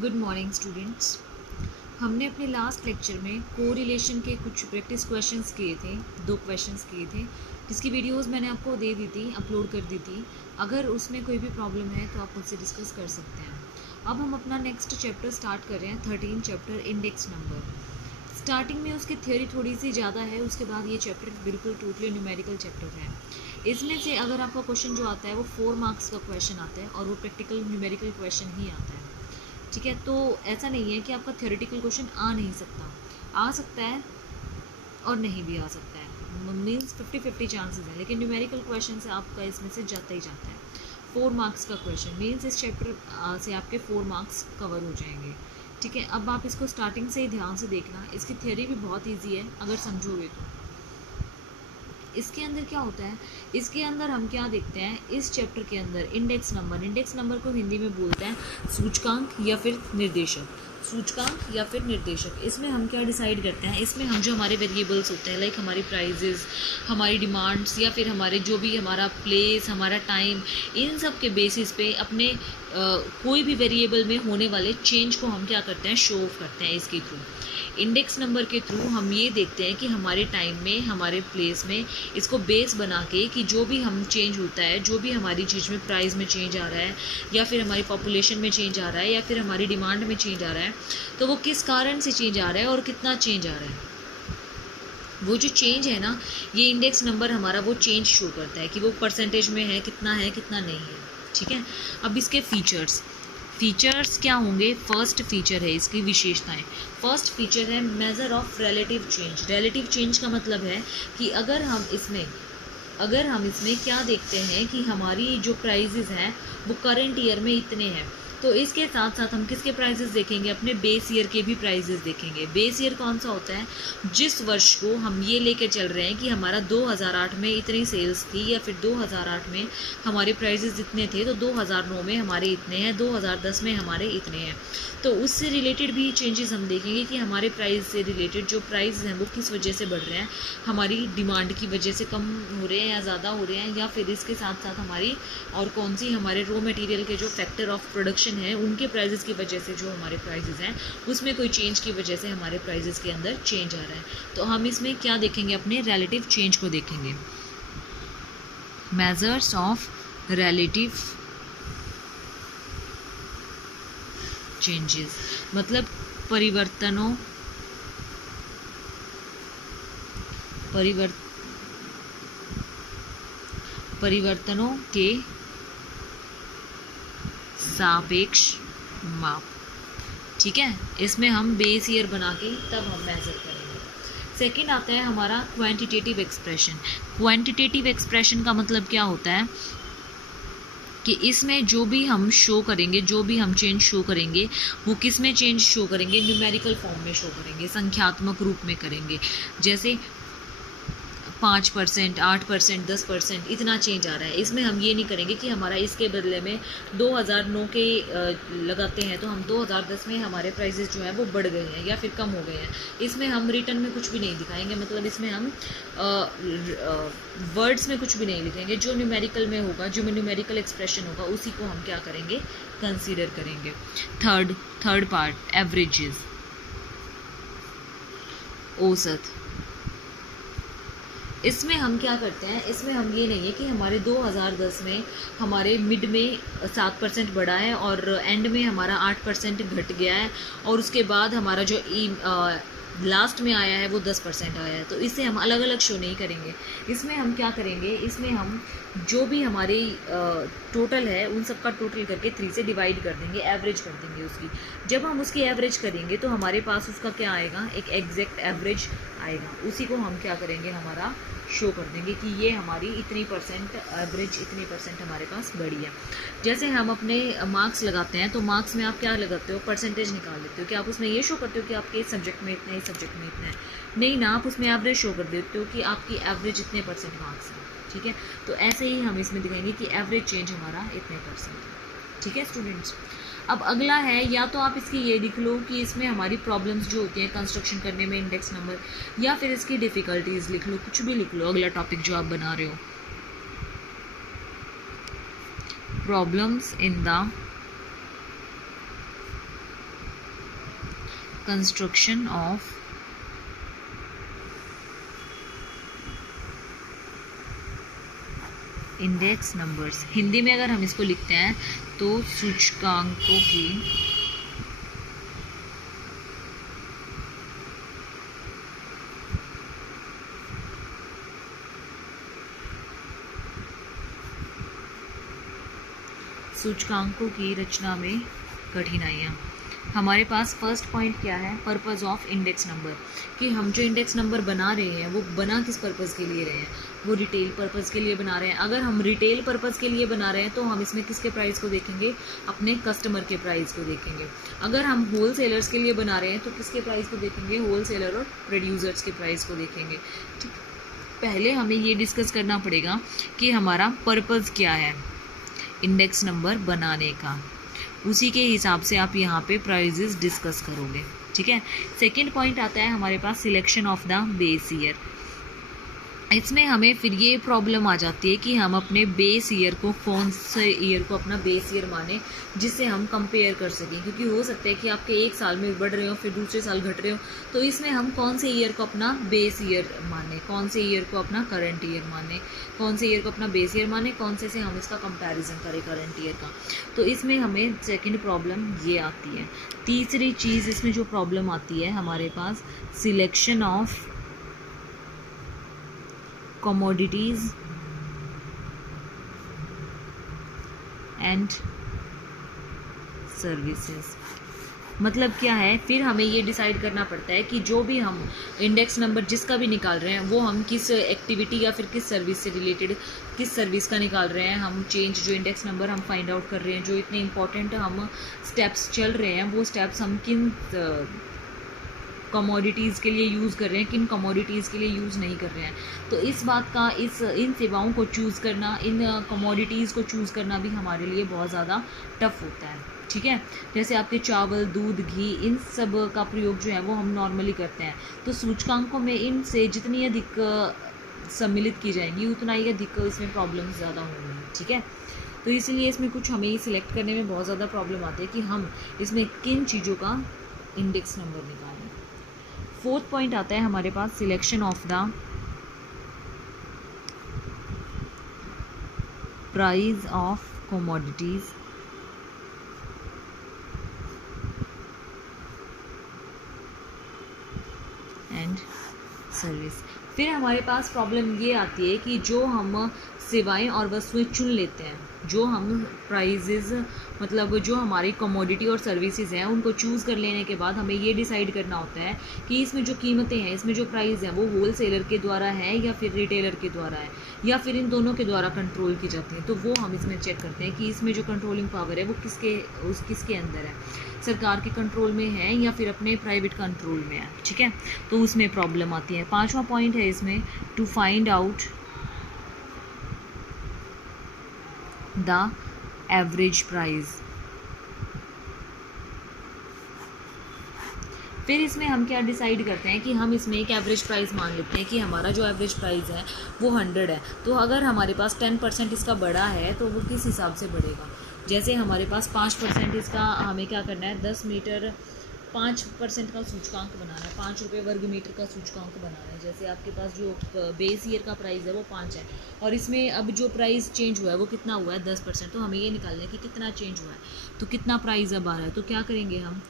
Good morning students. हमने अपने last lecture में कोरिलेशन के कुछ प्रैक्टिस क्वेश्चंस किए थे, 2 क्वेश्चंस किए थे, जिसकी वीडियोस मैंने आपको दे दी थी, अपलोड कर दी थी। अगर उसमें कोई भी प्रॉब्लम है तो आप मुझसे डिस्कस कर सकते हैं। अब हम अपना नेक्स्ट चैप्टर स्टार्ट कर रहे हैं, 13 चैप्टर इंडेक्स नंबर। स्टार्टिंग में उसकी थ्योरी थोड़ी सी ज़्यादा है, उसके बाद ये चैप्टर बिल्कुल टोटली न्यूमेरिकल चैप्टर है। इसमें से अगर आपका क्वेश्चन जो आता है वो 4 मार्क्स का क्वेश्चन आता है और वो प्रैक्टिकल न्यूमेरिकल क्वेश्चन ही आता है। ठीक है, तो ऐसा नहीं है कि आपका थ्योरेटिकल क्वेश्चन आ नहीं सकता, आ सकता है और नहीं भी आ सकता है, मीन्स 50-50 चांसेस है, लेकिन न्यूमेरिकल क्वेश्चन से आपका इसमें से जाता ही जाता है। 4 मार्क्स का क्वेश्चन मीन्स इस चैप्टर से आपके 4 मार्क्स कवर हो जाएंगे। ठीक है, अब आप इसको स्टार्टिंग से ही ध्यान से देखना। इसकी थ्योरी भी बहुत ईजी है अगर समझोगे तो। इसके अंदर क्या होता है, इसके अंदर हम क्या देखते हैं, इस चैप्टर के अंदर इंडेक्स नंबर को हिंदी में बोलते हैं सूचकांक या फिर निर्देशक। सूचकांक या फिर निर्देशक, इसमें हम क्या डिसाइड करते हैं, इसमें हम जो हमारे वेरिएबल्स होते हैं, लाइक हमारी प्राइजेस, हमारी डिमांड्स, या फिर हमारे जो भी हमारा प्लेस, हमारा टाइम, इन सब के बेसिस पे अपने कोई भी वेरिएबल में होने वाले चेंज को हम क्या करते हैं, शो ऑफ करते हैं इसके थ्रू। इंडेक्स नंबर के थ्रू हम ये देखते हैं कि हमारे टाइम में, हमारे प्लेस में, इसको बेस बना के कि जो भी हम चेंज होता है, जो भी हमारी चीज़ में प्राइस में चेंज आ रहा है, या फिर हमारी पॉपुलेशन में चेंज आ रहा है, या फिर हमारी डिमांड में चेंज आ रहा है, तो वो किस कारण से चेंज आ रहा है और कितना चेंज आ रहा है। वो जो चेंज है ना, ये इंडेक्स नंबर हमारा वो चेंज शो करता है कि वो परसेंटेज में है कितना नहीं है। ठीक है, अब इसके फीचर्स क्या होंगे। फर्स्ट फीचर है इसकी विशेषताएं। फर्स्ट फीचर है measure of relative change. Relative change का मतलब है कि अगर हम इसमें क्या देखते हैं कि हमारी जो प्राइजेस हैं वो करंट ईयर में इतने हैं, तो इसके साथ साथ हम किसके प्राइजेस देखेंगे, अपने बेस ईयर के भी प्राइजेस देखेंगे। बेस ईयर कौन सा होता है, जिस वर्ष को हम ये लेके चल रहे हैं कि हमारा 2008 में इतनी सेल्स थी, या फिर 2008 में हमारे प्राइजेस इतने थे, तो 2009 में हमारे इतने हैं, 2010 में हमारे इतने हैं। तो उससे रिलेटेड भी चेंजेस हम देखेंगे कि हमारे प्राइस से रिलेटेड जो प्राइस हैं वो किस वजह से बढ़ रहे हैं, हमारी डिमांड की वजह से कम हो रहे हैं या ज़्यादा हो रहे हैं, या फिर इसके साथ साथ हमारी और कौन सी हमारे रॉ मटेरियल के जो फैक्टर ऑफ प्रोडक्शन है उनके प्राइजेस की वजह से जो हमारे प्राइजेस हैं उसमें कोई चेंज की वजह से हमारे प्राइजेस के अंदर चेंज आ रहा है। तो हम इसमें क्या देखेंगे, अपने रिलेटिव चेंज को देखेंगे। मेजर्स ऑफ रिलेटिव चेंजेस मतलब परिवर्तनों के सापेक्ष माप। ठीक है, इसमें हम बेस ईयर बना के तब हम मेजर करेंगे। सेकंड आता है हमारा क्वांटिटेटिव एक्सप्रेशन। क्वांटिटेटिव एक्सप्रेशन का मतलब क्या होता है कि इसमें जो भी हम शो करेंगे, जो भी हम चेंज शो करेंगे, वो किस में चेंज शो करेंगे, न्यूमेरिकल फॉर्म में शो करेंगे, संख्यात्मक रूप में करेंगे। जैसे 5%, 8%, 10% इतना चेंज आ रहा है। इसमें हम ये नहीं करेंगे कि हमारा इसके बदले में 2009 के लगाते हैं तो हम 2010 में हमारे प्राइसेस जो है वो बढ़ गए हैं या फिर कम हो गए हैं। इसमें हम रिटर्न में कुछ भी नहीं दिखाएंगे, मतलब इसमें हम वर्ड्स में कुछ भी नहीं लिखेंगे। जो न्यूमेरिकल में होगा, जो न्यूमेरिकल एक्सप्रेशन होगा, उसी को हम क्या करेंगे, कंसीडर करेंगे। थर्ड पार्ट एवरेजेस, औसत। इसमें हम क्या करते हैं, इसमें हम ये नहीं है कि हमारे 2010 में हमारे मिड में 7% बढ़ा है और एंड में हमारा 8% घट गया है, और उसके बाद हमारा जो लास्ट में आया है वो 10% आया है। तो इसे हम अलग अलग शो नहीं करेंगे। इसमें हम क्या करेंगे, इसमें हम जो भी हमारी टोटल है उन सब का टोटल करके 3 से डिवाइड कर देंगे, एवरेज कर देंगे उसकी। जब हम उसकी एवरेज करेंगे तो हमारे पास उसका क्या आएगा, एक एग्जैक्ट एवरेज आएगा। उसी को हम क्या करेंगे, हमारा शो कर देंगे कि ये हमारी इतनी परसेंट एवरेज, इतनी परसेंट हमारे पास बढ़ी है। जैसे हम अपने मार्क्स लगाते हैं तो मार्क्स में आप क्या लगाते हो, परसेंटेज निकाल लेते हो कि आप उसमें ये शो करते हो कि आपके इस सब्जेक्ट में इतने, इस सब्जेक्ट में इतने, नहीं ना, आप उसमें एवरेज शो कर देते हो कि आपकी एवरेज इतने परसेंट मार्क्स हैं। ठीक है, तो ऐसे ही हम इसमें दिखाएंगे कि एवरेज चेंज हमारा इतने परसेंट है। ठीक है स्टूडेंट्स, अब अगला है, या तो आप इसकी ये लिख लो कि इसमें हमारी प्रॉब्लम्स जो होती हैं कंस्ट्रक्शन करने में इंडेक्स नंबर, या फिर इसकी डिफ़िकल्टीज लिख लो, कुछ भी लिख लो। अगला टॉपिक जो आप बना रहे हो, problems in the construction of index numbers. Hindi में अगर हम इसको लिखते हैं तो सूचकांकों की रचना में कठिनाइयाँ। हमारे पास फर्स्ट पॉइंट क्या है, पर्पस ऑफ इंडेक्स नंबर, कि हम जो इंडेक्स नंबर बना रहे हैं वो बना किस पर्पस के लिए रहे हैं, वो रिटेल पर्पस के लिए बना रहे हैं। अगर हम रिटेल पर्पस के लिए बना रहे हैं तो हम इसमें किसके प्राइस को देखेंगे, अपने कस्टमर के प्राइस को देखेंगे। अगर हम होल सेलर्स के लिए बना रहे हैं तो किसके प्राइस को देखेंगे, होल सेलर और प्रोड्यूसर्स के प्राइस को देखेंगे। ठीक, पहले हमें ये डिस्कस करना पड़ेगा कि हमारा पर्पस क्या है इंडेक्स नंबर बनाने का, उसी के हिसाब से आप यहाँ पे प्राइजेस डिस्कस करोगे। ठीक है, सेकंड पॉइंट आता है हमारे पास selection of the base year. इसमें हमें फिर ये प्रॉब्लम आ जाती है कि हम अपने बेस ईयर को कौन से ईयर को अपना बेस ईयर माने जिससे हम कंपेयर कर सकें, क्योंकि हो सकता है कि आपके एक साल में बढ़ रहे हो फिर दूसरे साल घट रहे हो, तो इसमें हम कौन से ईयर को अपना बेस ईयर माने, कौन से ईयर को अपना करंट ईयर माने, कौन से ईयर को अपना बेस ईयर माने, कौन से हम इसका कंपैरिजन करें करंट ईयर का। तो इसमें हमें सेकेंड प्रॉब्लम ये आती है। तीसरी चीज़ इसमें जो प्रॉब्लम आती है हमारे पास, selection of commodities and services। मतलब क्या है, फिर हमें ये डिसाइड करना पड़ता है कि जो भी हम इंडेक्स नंबर जिसका भी निकाल रहे हैं वो हम किस एक्टिविटी या फिर किस सर्विस से रिलेटेड, किस सर्विस का निकाल रहे हैं। हम चेंज जो इंडेक्स नंबर हम फाइंड आउट कर रहे हैं, जो इतने इंपॉर्टेंट हम स्टेप्स चल रहे हैं, वो स्टेप्स हम किन कमोडिटीज़ के लिए यूज़ कर रहे हैं, किन कमोडिटीज़ के लिए यूज़ नहीं कर रहे हैं। तो इस बात का, इन सेवाओं को चूज़ करना, इन कमोडिटीज़ को चूज़ करना भी हमारे लिए बहुत ज़्यादा टफ होता है। ठीक है, जैसे आपके चावल, दूध, घी, इन सब का प्रयोग जो है वो हम नॉर्मली करते हैं, तो सूचकांकों में इनसे जितनी अधिक सम्मिलित की जाएंगी उतना ही अधिक इसमें प्रॉब्लम ज़्यादा होंगी। ठीक है, तो इसलिए इसमें कुछ हमें सिलेक्ट करने में बहुत ज़्यादा प्रॉब्लम आती है कि हम इसमें किन चीज़ों का इंडेक्स नंबर निकालें। फोर्थ पॉइंट आता है हमारे पास, selection of the price of commodities and service. फिर हमारे पास प्रॉब्लम ये आती है कि जो हम सेवाएं और वस्तुएं चुन लेते हैं, जो हम प्राइजेज़ मतलब जो हमारी कमोडिटी और सर्विसेज हैं उनको चूज़ कर लेने के बाद हमें ये डिसाइड करना होता है कि इसमें जो कीमतें हैं, इसमें जो प्राइस हैं वो होल सेलर के द्वारा है या फिर रिटेलर के द्वारा है या फिर इन दोनों के द्वारा कंट्रोल की जाती है। तो वो हम इसमें चेक करते हैं कि इसमें जो कंट्रोलिंग पावर है वो किसके अंदर है, सरकार के कंट्रोल में है या फिर अपने प्राइवेट कंट्रोल में है। ठीक है, तो उसमें प्रॉब्लम आती है। पाँचवा पॉइंट है इसमें, to find out the average price. फिर इसमें हम क्या डिसाइड करते हैं कि हम इसमें एक एवरेज प्राइस मान लेते हैं कि हमारा जो एवरेज प्राइस है वो 100 है। तो अगर हमारे पास 10% इसका बढ़ा है तो वो किस हिसाब से बढ़ेगा, जैसे हमारे पास 5% इसका, हमें क्या करना है, 10 मीटर 5% का सूचकांक बनाना है, 5 रुपये वर्ग मीटर का सूचकांक बनाना है। जैसे आपके पास जो बेस ईयर का प्राइस है वो 5 है और इसमें अब जो प्राइस चेंज हुआ है वो कितना हुआ है, 10%। तो हमें ये निकालना है कि कितना चेंज हुआ है, तो कितना प्राइस अब आ रहा है। तो क्या करेंगे हम,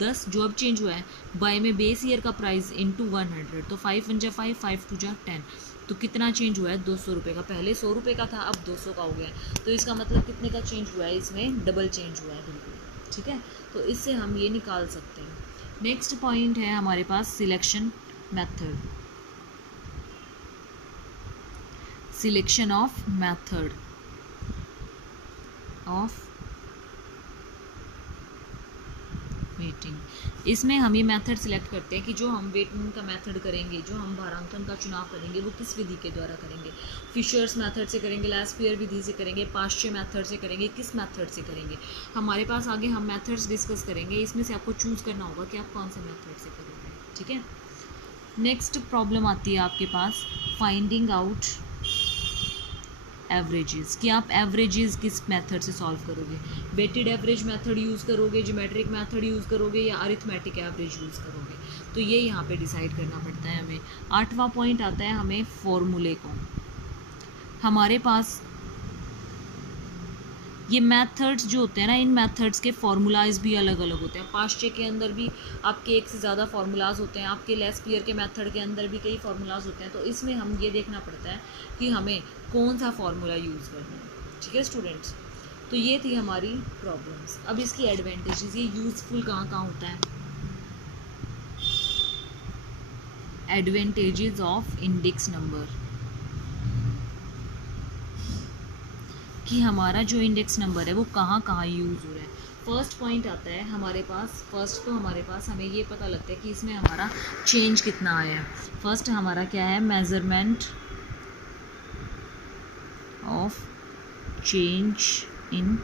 10 जो अब चेंज हुआ है बाय में बेस ईयर का प्राइस इंटू 100, तो 5 × 5, 5 × 2 = 10, तो कितना चेंज हुआ है, 200 रुपये का। पहले 100 रुपये का था, अब 200 का हो गया। तो इसका मतलब कितने का चेंज हुआ है, इसमें डबल चेंज हुआ है बिल्कुल। ठीक है, तो इससे हम ये निकाल सकते हैं। नेक्स्ट पॉइंट है हमारे पास, selection method, selection of method of weighting. इसमें हम ये मेथड सिलेक्ट करते हैं कि जो हम वेटिंग का मेथड करेंगे, जो हम भारांकन का चुनाव करेंगे वो किस विधि के द्वारा करेंगे। फिशर्स मेथड से करेंगे, लैस्पियर विधि से करेंगे, पाश्चे मेथड से करेंगे, किस मेथड से करेंगे। हमारे पास आगे हम मेथड्स डिस्कस करेंगे, इसमें से आपको चूज़ करना होगा कि आप कौन से मेथड से करेंगे। ठीक है, नेक्स्ट प्रॉब्लम आती है आपके पास, फाइंडिंग आउट एवरेजेस, कि आप एवरेजेस किस मेथड से सॉल्व करोगे, वेटेड एवरेज मेथड यूज़ करोगे, ज्योमेट्रिक मेथड यूज़ करोगे या अरिथमेटिक एवरेज यूज़ करोगे, तो ये यहाँ पे डिसाइड करना पड़ता है हमें। 8वां पॉइंट आता है हमें फॉर्मूले को। हमारे पास ये मेथड्स जो होते हैं ना, इन मेथड्स के फार्मूलाज भी अलग अलग होते हैं। पाश्चे के अंदर भी आपके एक से ज़्यादा फार्मूलाज होते हैं, आपके लेस्पियर के मेथड के अंदर भी कई फार्मूलाज होते हैं, तो इसमें हम ये देखना पड़ता है कि हमें कौन सा फार्मूला यूज़ करना है। ठीक है स्टूडेंट्स, तो ये थी हमारी प्रॉब्लम्स। अब इसकी एडवांटेजेस, ये यूज़फुल कहाँ कहाँ होता है। एडवांटेजेस ऑफ इंडेक्स नंबर, कि हमारा जो इंडेक्स नंबर है वो कहाँ कहाँ यूज़ हो रहा है। फर्स्ट पॉइंट आता है हमारे पास, फर्स्ट तो हमारे पास हमें ये पता लगता है कि इसमें हमारा चेंज कितना आया है। फर्स्ट हमारा क्या है, measurement of change in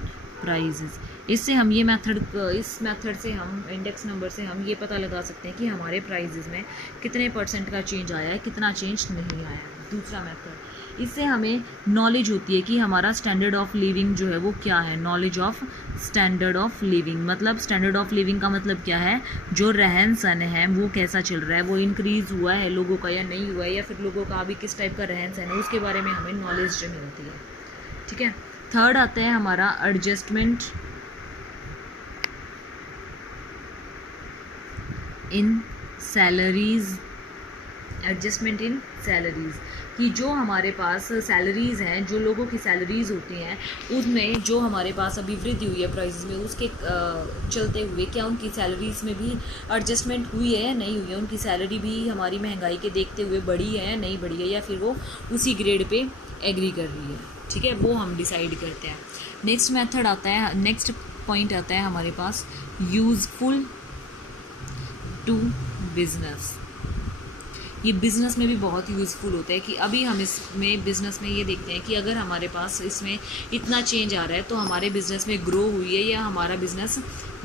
prices. इससे हम ये मेथड, इस मेथड से हम इंडेक्स नंबर से हम ये पता लगा सकते हैं कि हमारे प्राइजेस में कितने % का चेंज आया है, कितना चेंज नहीं आया है। दूसरा मेथड, इससे हमें नॉलेज होती है कि हमारा स्टैंडर्ड ऑफ लिविंग जो है वो क्या है। Knowledge of standard of living, मतलब स्टैंडर्ड ऑफ लिविंग का मतलब क्या है, जो रहन सहन है वो कैसा चल रहा है, वो इंक्रीज़ हुआ है लोगों का या नहीं हुआ है, या फिर लोगों का अभी किस टाइप का रहन सहन है, उसके बारे में हमें नॉलेज जो मिलती है। ठीक है। थर्ड आता है हमारा adjustment in salaries, adjustment in salaries, कि जो हमारे पास सैलरीज़ हैं, जो लोगों की सैलरीज़ होती हैं, उसमें जो हमारे पास अभी वृद्धि हुई है प्राइसेस में, उसके चलते हुए क्या उनकी सैलरीज़ में भी एडजस्टमेंट हुई है या नहीं हुई है, उनकी सैलरी भी हमारी महंगाई के देखते हुए बढ़ी है या नहीं बढ़ी है, या फिर वो उसी ग्रेड पे एग्री कर रही है। ठीक है, वो हम डिसाइड करते हैं। नेक्स्ट मेथड आता है, नेक्स्ट पॉइंट आता है हमारे पास यूज़फुल टू बिजनेस। ये बिज़नेस में भी बहुत यूज़फुल होता है कि अभी हम इसमें बिज़नेस में ये देखते हैं कि अगर हमारे पास इसमें इतना चेंज आ रहा है तो हमारे बिज़नेस में ग्रो हुई है या हमारा बिज़नेस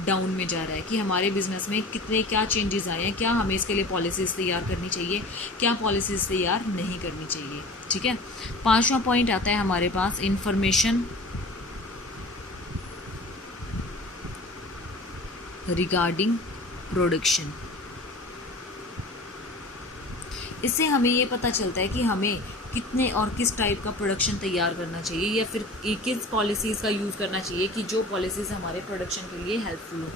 डाउन में जा रहा है, कि हमारे बिज़नेस में कितने क्या चेंजेस आए हैं, क्या हमें इसके लिए पॉलिसीज़ तैयार करनी चाहिए, क्या पॉलिसीज़ तैयार नहीं करनी चाहिए। ठीक है। 5वां पॉइंट आता है हमारे पास इंफॉर्मेशन रिगार्डिंग प्रोडक्शन। इससे हमें ये पता चलता है कि हमें कितने और किस टाइप का प्रोडक्शन तैयार करना चाहिए, या फिर किस पॉलिसीज़ का यूज़ करना चाहिए कि जो पॉलिसीज़ हमारे प्रोडक्शन के लिए हेल्पफुल हो।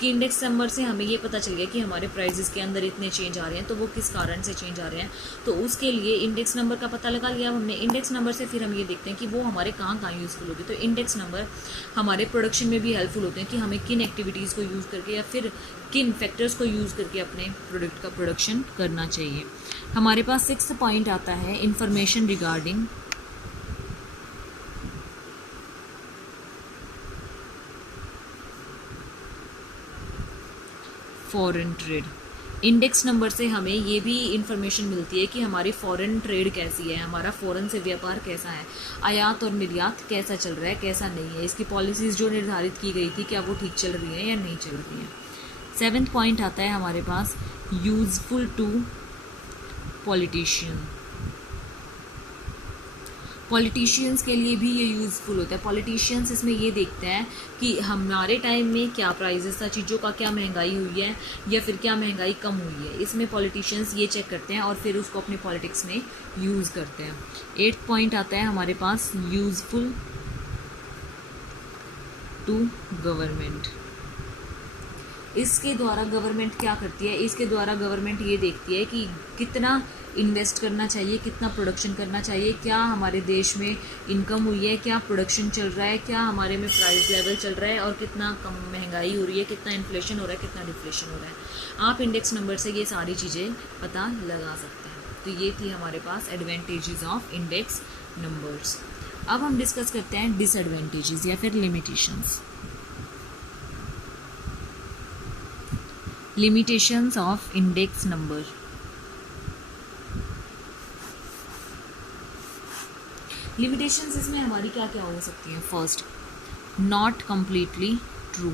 कि इंडेक्स नंबर से हमें ये पता चल गया कि हमारे प्राइजेस के अंदर इतने चेंज आ रहे हैं, तो वो किस कारण से चेंज आ रहे हैं, तो उसके लिए इंडेक्स नंबर का पता लगा लिया हमने। इंडेक्स नंबर से फिर हम ये देखते हैं कि वो हमारे कहाँ कहाँ यूज़फुल होगी। तो इंडेक्स नंबर हमारे प्रोडक्शन में भी हेल्पफुल होते हैं कि हमें किन एक्टिविटीज़ को यूज़ करके या फिर किन फैक्टर्स को यूज़ करके अपने प्रोडक्ट का प्रोडक्शन करना चाहिए। हमारे पास 6th पॉइंट आता है information regarding foreign trade. Index number से हमें ये भी इंफॉर्मेशन मिलती है कि हमारी फॉरेन ट्रेड कैसी है, हमारा फॉरेन से व्यापार कैसा है, आयात और निर्यात कैसा चल रहा है, कैसा नहीं है, इसकी पॉलिसीज़ जो निर्धारित की गई थी क्या वो ठीक चल रही हैं या नहीं चल रही हैं। 7th पॉइंट आता है हमारे पास यूजफुल टू पॉलिटिशियन। पॉलिटिशियंस के लिए भी ये यूज़फुल होता है। पॉलिटिशियंस इसमें ये देखते हैं कि हमारे टाइम में क्या प्राइजेस था चीज़ों का, क्या महंगाई हुई है या फिर क्या महंगाई कम हुई है। इसमें पॉलिटिशियंस ये चेक करते हैं और फिर उसको अपनी पॉलिटिक्स में यूज़ करते हैं। 8th पॉइंट आता है हमारे पास यूज़फुल टू गवर्नमेंट। इसके द्वारा गवर्नमेंट क्या करती है, इसके द्वारा गवर्नमेंट ये देखती है कि कितना इन्वेस्ट करना चाहिए, कितना प्रोडक्शन करना चाहिए, क्या हमारे देश में इनकम हुई है, क्या प्रोडक्शन चल रहा है, क्या हमारे में प्राइस लेवल चल रहा है और कितना कम महंगाई हो रही है, कितना इन्फ्लेशन हो रहा है, कितना डिफ्लेशन हो रहा है। आप इंडेक्स नंबर से ये सारी चीज़ें पता लगा सकते हैं। तो ये थी हमारे पास एडवांटेजेस ऑफ इंडेक्स नंबर्स। अब हम डिस्कस करते हैं डिसएडवांटेजेस या फिर limitations. Limitations of index number. Limitations इसमें हमारी क्या क्या हो सकती हैं। First, not completely true.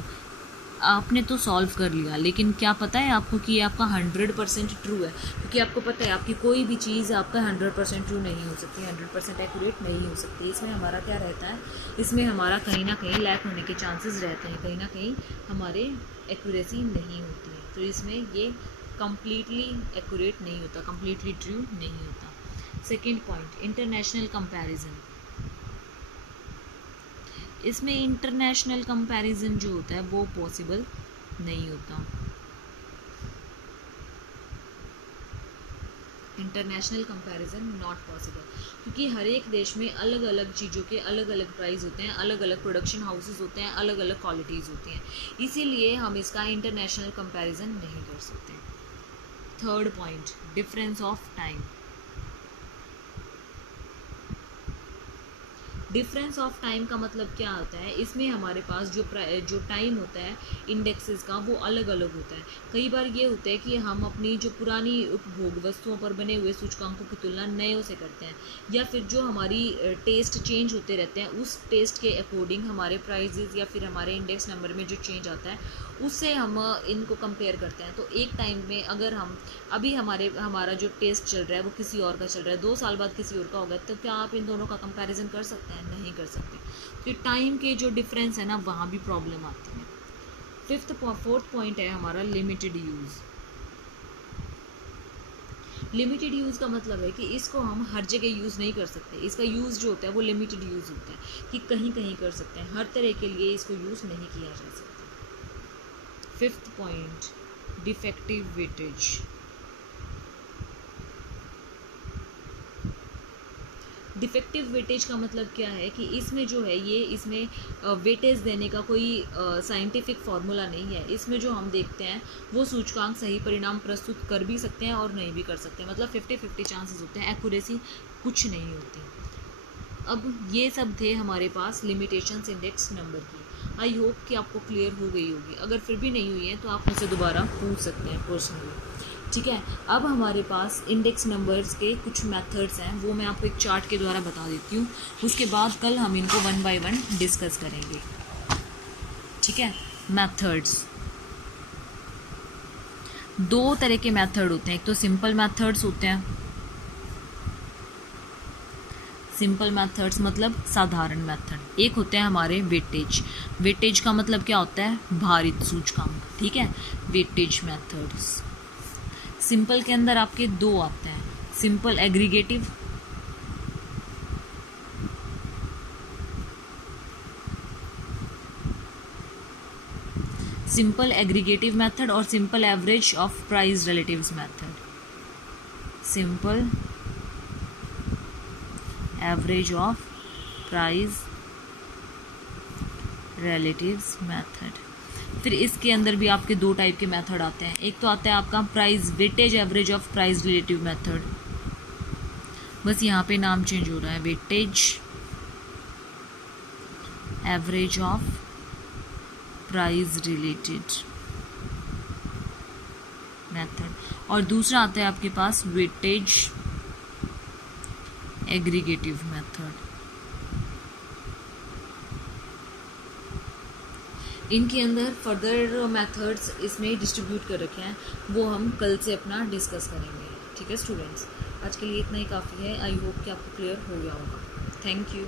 आपने तो सॉल्व कर लिया, लेकिन क्या पता है आपको कि ये आपका 100% ट्रू है, क्योंकि आपको पता है आपकी कोई भी चीज़ आपका 100% ट्रू नहीं हो सकती, 100% एक्यूरेट नहीं हो सकती। इसमें हमारा क्या रहता है, इसमें हमारा कहीं ना कहीं लैक होने के चांसेस रहते हैं, कहीं ना कहीं हमारे एक्यूरेसी नहीं होती है। तो इसमें ये कम्प्लीटली एक्यूरेट नहीं होता, कम्प्लीटली ट्रू नहीं होता। Second point, international comparison. इसमें इंटरनेशनल कंपैरिजन जो होता है वो पॉसिबल नहीं होता। इंटरनेशनल कंपैरिजन नॉट पॉसिबल, क्योंकि हर एक देश में अलग अलग चीज़ों के अलग अलग प्राइस होते हैं, अलग अलग प्रोडक्शन हाउसेस होते हैं, अलग अलग क्वालिटीज़ होती हैं, इसीलिए हम इसका इंटरनेशनल कंपैरिजन नहीं कर सकते। Third point, difference of time. Difference of time का मतलब क्या होता है, इसमें हमारे पास जो टाइम होता है इंडेक्सेस का वो अलग अलग होता है। कई बार ये होता है कि हम अपनी जो पुरानी उपभोग वस्तुओं पर बने हुए सूचकांकों की तुलना नए से करते हैं, या फिर जो हमारी टेस्ट चेंज होते रहते हैं, उस टेस्ट के अकॉर्डिंग हमारे प्राइजेज या फिर हमारे इंडेक्स नंबर में जो चेंज आता है उससे हम इनको कंपेयर करते हैं। तो एक टाइम में अगर हम अभी हमारा जो टेस्ट चल रहा है वो किसी और का चल रहा है, 2 साल बाद किसी और का होगा, तो क्या आप इन दोनों का कंपैरिजन कर सकते हैं? नहीं कर सकते। तो टाइम के जो डिफरेंस है ना, वहाँ भी प्रॉब्लम आती है। फोर्थ पॉइंट है हमारा लिमिटेड यूज़। लिमिटेड यूज़ का मतलब है कि इसको हम हर जगह यूज़ नहीं कर सकते, इसका यूज़ जो होता है वो लिमिटेड यूज़ होता है कि कहीं कहीं कर सकते हैं, हर तरह के लिए इसको यूज़ नहीं किया जा सकता। Fifth point, defective weightage. Defective weightage का मतलब क्या है कि इसमें जो है ये इसमें वेटेज देने का कोई साइंटिफिक फार्मूला नहीं है। इसमें जो हम देखते हैं वो सूचकांक सही परिणाम प्रस्तुत कर भी सकते हैं और नहीं भी कर सकते, मतलब 50-50 चांसेस होते हैं, एक्यूरेसी कुछ नहीं होती। अब ये सब थे हमारे पास लिमिटेशंस इंडेक्स नंबर की। आई होप कि आपको क्लियर हो गई होगी, अगर फिर भी नहीं हुई है तो आप मुझसे दोबारा पूछ सकते हैं पर्सनली, ठीक है। अब हमारे पास इंडेक्स नंबर्स के कुछ मेथड्स हैं, वो मैं आपको एक चार्ट के द्वारा बता देती हूँ, उसके बाद कल हम इनको 1 बाय 1 डिस्कस करेंगे, ठीक है। मेथड्स, 2 तरह के मेथड होते हैं, एक तो सिंपल मेथड्स होते हैं, सिंपल मेथड्स मतलब साधारण मेथड। एक होते हैं हमारे वेटेज। वेटेज का मतलब क्या होता है? भारित सूचकांक, ठीक है, वेटेज मेथड्स। सिंपल के अंदर आपके 2 आते हैं, simple aggregative, simple aggregative method और simple average of price relatives method. Simple average of price relatives method. फिर इसके अंदर भी आपके 2 टाइप के मेथड आते हैं, एक तो आता है आपका price weightage average of price relative method, बस यहाँ पे नाम चेंज हो रहा है, weightage average of price related method, और दूसरा आता है आपके पास वेटेज एग्रीगेटिव मेथड। इनके अंदर फर्दर मेथड्स इसमें डिस्ट्रीब्यूट कर रखे हैं, वो हम कल से अपना डिस्कस करेंगे, ठीक है स्टूडेंट्स। आज के लिए इतना ही काफ़ी है, आई होप कि आपको क्लियर हो गया होगा। Thank you.